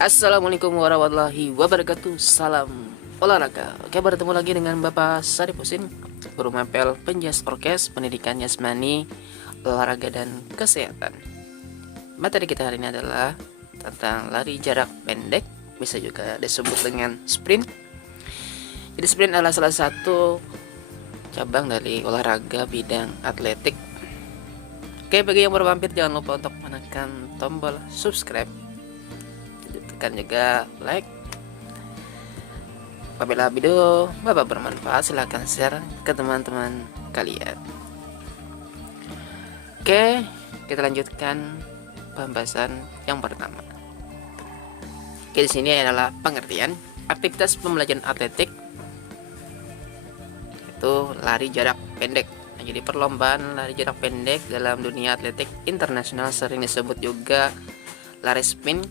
Assalamualaikum warahmatullahi wabarakatuh. Salam olahraga. Oke, bertemu lagi dengan Bapak Sarip Husin, guru mapel penjas orkes pendidikan Yasmani, olahraga dan kesehatan. Materi kita hari ini adalah tentang lari jarak pendek, bisa juga disebut dengan sprint. Jadi sprint adalah salah satu cabang dari olahraga bidang atletik. Oke, bagi yang baru mampir jangan lupa untuk menekan tombol subscribe, tekan juga like. Apabila video Bapak bermanfaat, silahkan share ke teman-teman kalian. Oke, kita lanjutkan pembahasan yang pertama. Oke, di sini adalah pengertian aktivitas pembelajaran atletik, itu lari jarak pendek. Nah, jadi perlombaan lari jarak pendek dalam dunia atletik internasional sering disebut juga lari sprint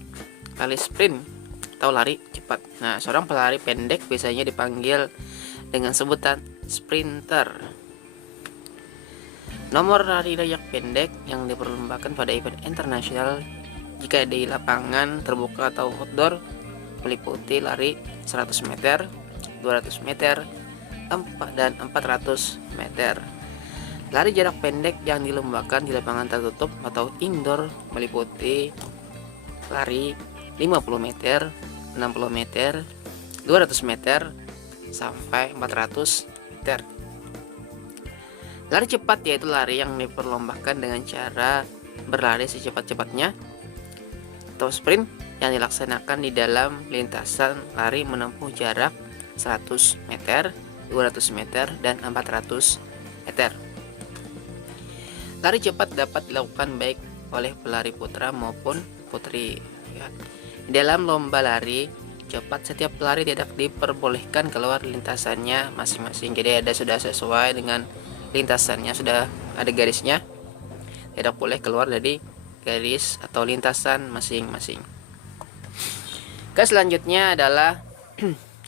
atau lari cepat. Nah, seorang pelari pendek biasanya dipanggil dengan sebutan sprinter. Nomor lari jarak pendek yang diperlombakan pada event internasional jika di lapangan terbuka atau outdoor meliputi lari 100 meter, 200 meter, dan 400 meter. Lari jarak pendek yang dilombakan di lapangan tertutup atau indoor meliputi lari 50 meter, 60 meter, 200 meter, sampai 400 meter. Lari cepat yaitu lari yang diperlombakan dengan cara berlari secepat-cepatnya, atau sprint yang dilaksanakan di dalam lintasan lari menempuh jarak 100 meter, 200 meter, dan 400 meter. Lari cepat dapat dilakukan baik oleh pelari putra maupun putri. Dalam lomba lari cepat, setiap pelari tidak diperbolehkan keluar lintasannya masing-masing. Jadi sudah sesuai dengan lintasannya, sudah ada garisnya, tidak boleh keluar dari garis atau lintasan masing-masing. Ke selanjutnya adalah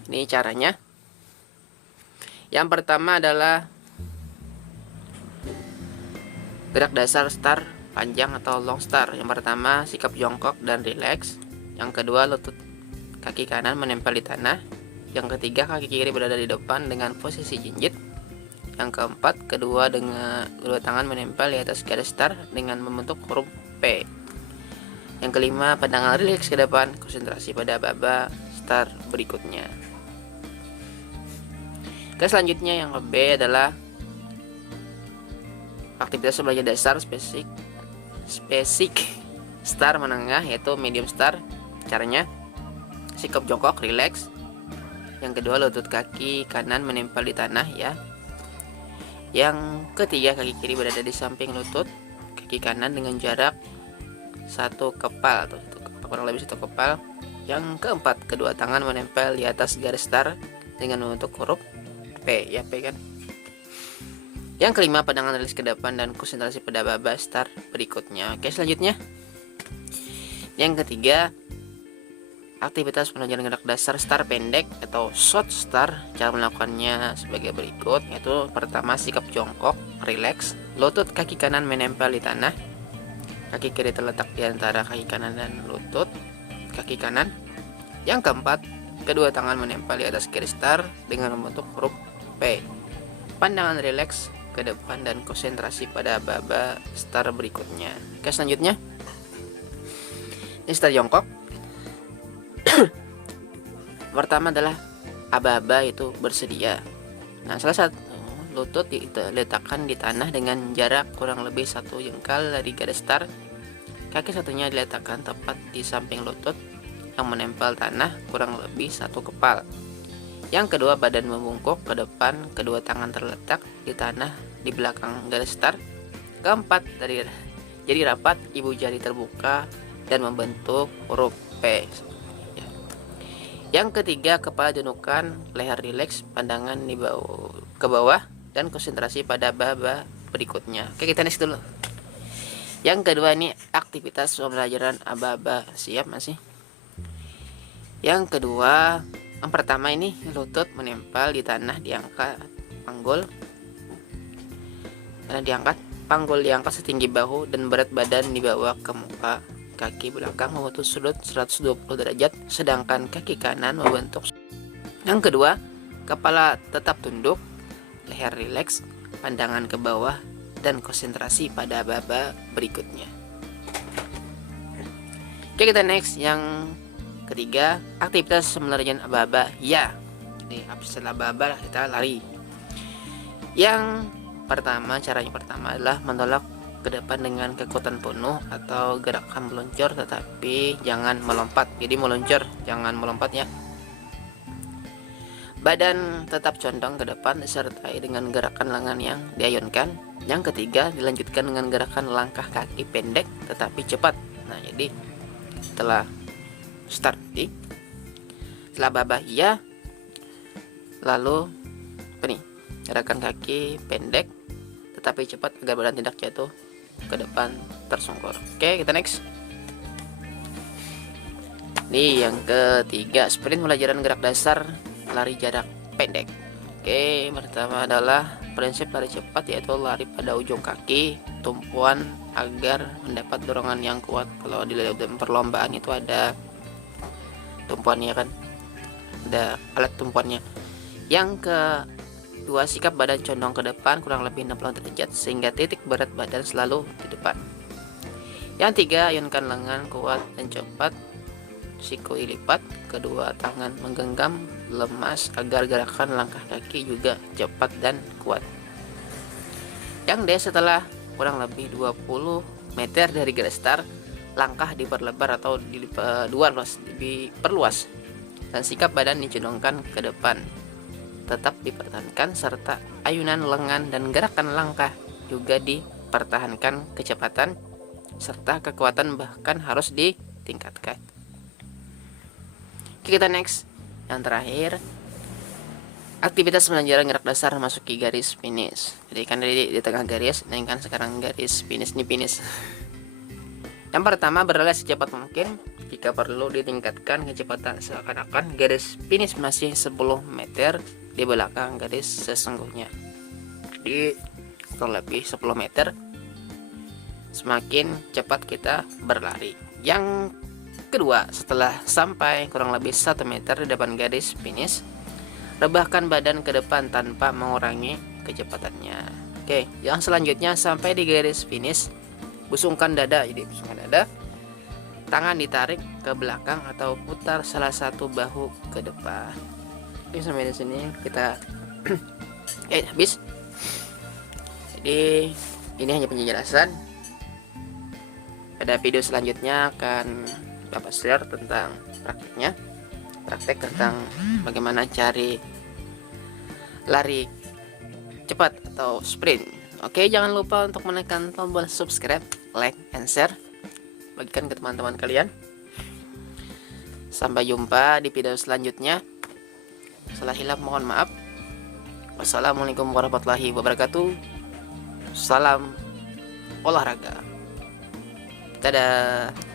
ini caranya. Yang pertama adalah gerak dasar start panjang atau long start. Yang pertama sikap jongkok dan rileks. Yang kedua lutut kaki kanan menempel di tanah. Yang ketiga kaki kiri berada di depan dengan posisi jinjit. Yang keempat kedua tangan menempel di atas garis start dengan membentuk huruf P. Yang kelima pandangan rileks ke depan, konsentrasi pada baba start berikutnya. Ke selanjutnya yang B adalah aktivitas belajar dasar spesifik start menengah, yaitu medium start. Caranya sikap jongkok rileks. Yang kedua lutut kaki kanan menempel di tanah ya. Yang ketiga kaki kiri berada di samping lutut kaki kanan dengan jarak satu kepal atau kurang lebih satu kepal. Yang keempat kedua tangan menempel di atas garis start dengan membentuk huruf P ya, P kan. Yang kelima pandangan rileks ke depan dan konsentrasi pada baba start berikutnya. Oke, selanjutnya yang ketiga aktivitas pembelajaran gerak dasar start pendek atau short start. Cara melakukannya sebagai berikut, yaitu pertama sikap jongkok rileks, lutut kaki kanan menempel di tanah, kaki kiri terletak di antara kaki kanan dan lutut kaki kanan. Yang keempat kedua tangan menempel di atas garis start dengan membentuk huruf P. Pandangan rileks ke depan dan konsentrasi pada baba start berikutnya. Oke, selanjutnya ini start jongkok. Pertama adalah aba-aba, itu bersedia. Nah, salah satu lutut diletakkan di tanah dengan jarak kurang lebih 1 jengkal dari garis start. Kaki satunya diletakkan tepat di samping lutut yang menempel tanah kurang lebih 1 kepal. Yang kedua badan membungkuk ke depan, kedua tangan terletak di tanah di belakang garis start. Keempat jadi rapat, ibu jari terbuka dan membentuk huruf P. Yang ketiga kepala diundukkan, leher rileks, pandangan ke bawah dan konsentrasi pada baba berikutnya. Oke, kita next dulu. Yang kedua ini aktivitas pembelajaran aba-aba. Siap masih? Yang kedua, yang pertama ini lutut menempel di tanah, diangkat panggul. Tanah diangkat, panggul diangkat setinggi bahu dan berat badan dibawa ke muka. kaki belakang membentuk sudut 120 derajat, sedangkan kaki kanan membentuk. Yang kedua, kepala tetap tunduk, leher rileks, pandangan ke bawah, dan konsentrasi pada aba-aba berikutnya. Oke, kita next yang ketiga, aktivitas penilarian aba-aba. Ya, jadi setelah aba-aba kita lari. Yang pertama, caranya pertama adalah menolak ke depan dengan kekuatan penuh atau gerakan meluncur, tetapi jangan melompat. Jadi meluncur, jangan melompat ya. Badan tetap condong ke depan disertai dengan gerakan lengan yang diayunkan. Yang ketiga, dilanjutkan dengan gerakan langkah kaki pendek tetapi cepat. Nah, jadi setelah start nih, setelah babah iya, lalu apa nih, gerakan kaki pendek tetapi cepat agar badan tidak jatuh ke depan tersungkur. Oke, kita next. Nih yang ketiga, sprint pelajaran gerak dasar lari jarak pendek. Oke, pertama adalah prinsip lari cepat, yaitu lari pada ujung kaki, tumpuan agar mendapat dorongan yang kuat. Kalau di dalam perlombaan itu ada tumpuannya kan, ada alat tumpuannya. Yang kedua, sikap badan condong ke depan kurang lebih 60 derajat sehingga titik berat badan selalu di depan. Yang tiga, ayunkan lengan kuat dan cepat, siku dilipat, kedua tangan menggenggam lemas agar gerakan langkah kaki juga cepat dan kuat. Yang D, setelah kurang lebih 20 meter dari garis start, langkah diperlebar atau diperluas dan sikap badan dicondongkan ke depan tetap dipertahankan, serta ayunan lengan dan gerakan langkah juga dipertahankan. Kecepatan serta kekuatan bahkan harus ditingkatkan. Kita next, yang terakhir, aktivitas pembelajaran gerak dasar masuki garis finish. Jadi kan di tengah garis, ini kan sekarang garis finish nih, finish. Yang pertama, berlari secepat mungkin. Jika perlu ditingkatkan kecepatan seakan-akan garis finish masih 10 meter di belakang garis sesungguhnya. Jadi kurang lebih 10 meter semakin cepat kita berlari. Yang kedua, setelah sampai kurang lebih 1 meter di depan garis finish, rebahkan badan ke depan tanpa mengurangi kecepatannya. Oke, yang selanjutnya, sampai di garis finish, busungkan dada. Jadi busungkan dada, tangan ditarik ke belakang atau putar salah satu bahu ke depan. Oke, sampai di sini kita habis. Jadi ini hanya penjelasan. Pada video selanjutnya akan Bapak share tentang praktek tentang bagaimana cari lari cepat atau sprint. Oke, jangan lupa untuk menekan tombol subscribe, like, and share, bagikan ke teman-teman kalian. Sampai jumpa di video selanjutnya. Salah hilap mohon maaf. Wassalamualaikum warahmatullahi wabarakatuh. Salam olahraga. Dadah.